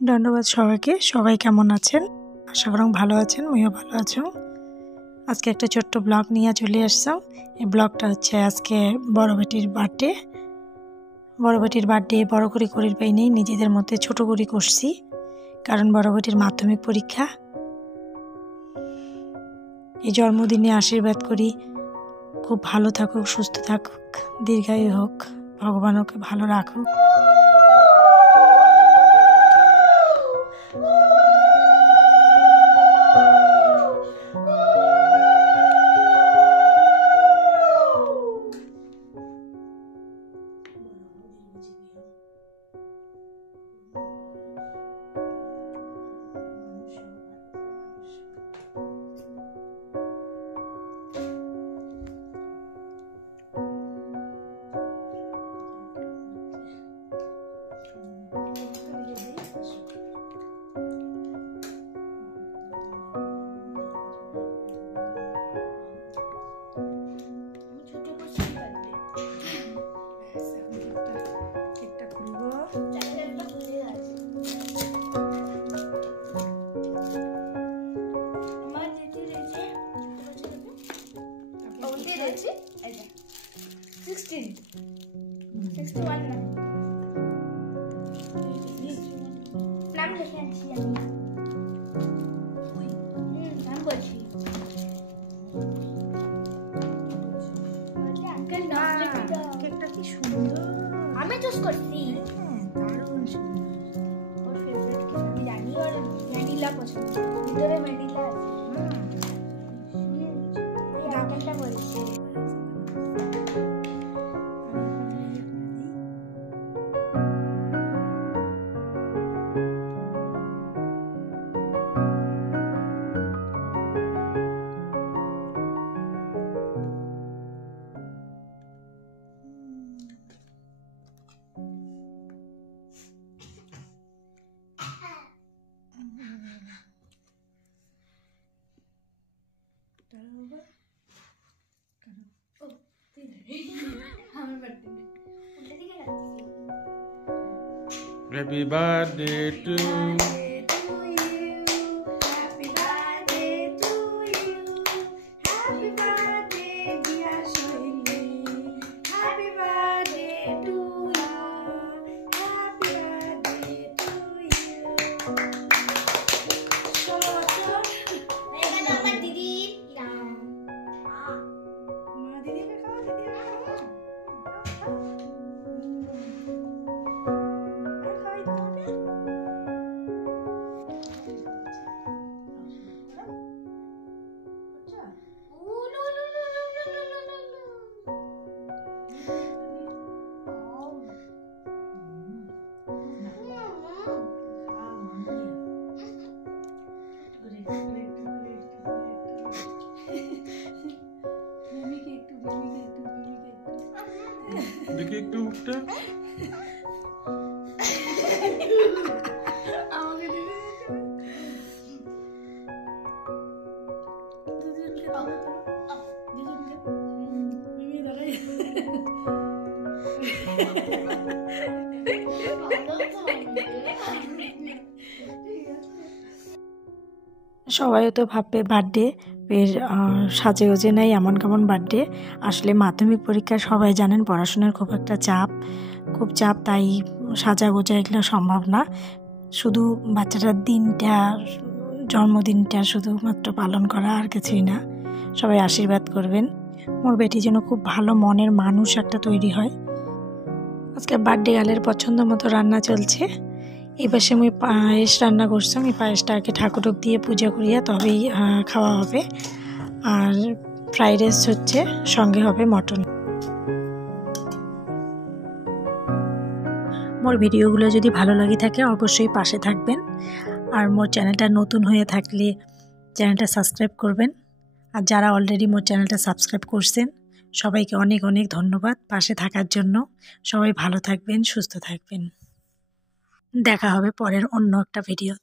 ধন্যবাদ সবাইকে। সবাই কেমন আছেন? আশা করি ভালো আছেন, আমিও ভালো আছি। আজকে একটা ছোট্ট ব্লগ নিয়ে চলে আসলাম। এই ব্লগটা হচ্ছে আজকে বড় বেটির বার্থডে। বড় বেটির বার্থডে বড় করে করির পাই নেই, নিজেদের মধ্যে ছোট করে করছি, কারণ বড় বেটির মাধ্যমিক পরীক্ষা। এই জন্মদিনে আশীর্বাদ করি খুব ভালো থাকুক, সুস্থ থাকুক, দীর্ঘায়ু হোক, ভগবান ওকে ভালো রাখুক। নাম লিখে আনছি আমি। নাম বলছি। কেকটা কি সুন্দর, আমি চুজ করছি। দারুণ সুন্দর। ওর ফেভারিট কেক আমি জানি, ওর ভ্যানিলা পছন্দ, ভিতরে ভ্যানিলা আছে। এই আপেলটা বলছি। Happy birthday to Happy birthday to you. Happy birthday, dear Shoili. Happy birthday to you. Happy birthday to you. এখানে আমার দিদি মা দিদিকে খাওয়া, দিদিকে খাওয়া। দেখি একটু মুখটা। আমাকে দিদি দুজনকে বাবা দুজনকে মিমি দাঁড়াই সবাই তো ভাববে বার্থডে এর সাজে ওজে নাই, এমন কেমন বার্থডে। আসলে মাধ্যমিক পরীক্ষা সবাই জানেন, পড়াশোনার খুব একটা খুব চাপ, তাই সাজা গোজা এগুলো সম্ভব না। শুধু বাচ্চাটার দিনটা, জন্মদিনটা শুধুমাত্র পালন করা, আর কিছুই না। সবাই আশীর্বাদ করবেন, মোর বেটি যেন খুব ভালো মনের মানুষ একটা তৈরি হয়। আজকে বার্থডে গালের পছন্দ মতো রান্না চলছে। এই পাশে আমি পায়েস রান্না করছি। এই পায়েসটা আগে ঠাকুরক দিয়ে পূজা করিয়া তবেই খাওয়া হবে। আর ফ্রাইড রাইস হচ্ছে, সঙ্গে হবে মটন। মোর ভিডিওগুলো যদি ভালো লাগে থাকে অবশ্যই পাশে থাকবেন। আর মোর চ্যানেলটা নতুন হয়ে থাকলে চ্যানেলটা সাবস্ক্রাইব করবেন। আর যারা অলরেডি মোর চ্যানেলটা সাবস্ক্রাইব করছেন সবাইকে অনেক অনেক ধন্যবাদ পাশে থাকার জন্য। সবাই ভালো থাকবেন, সুস্থ থাকবেন। দেখা হবে পরের অন্য একটা ভিডিও।